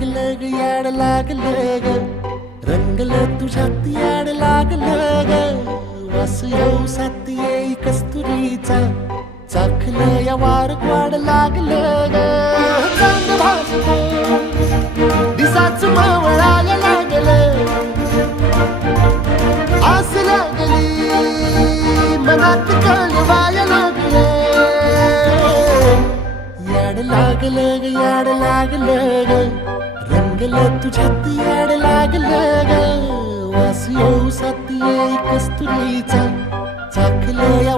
लागलं ग याड लागलं ग रंगलं तुझ्यात याड लागलं ग वास येऊ सात येई कस्तुरीचा चाखलं या वार वाड लागलं ग चांग भासतो दिसाच मावळायला लागलं आस लागली मनात कळवायला लागलं याड लागलं ग याड लागलं ग रंगलं तुझ्यात याड लागलं ग वास येऊ सात येई कस्तुरीचा चाखलं या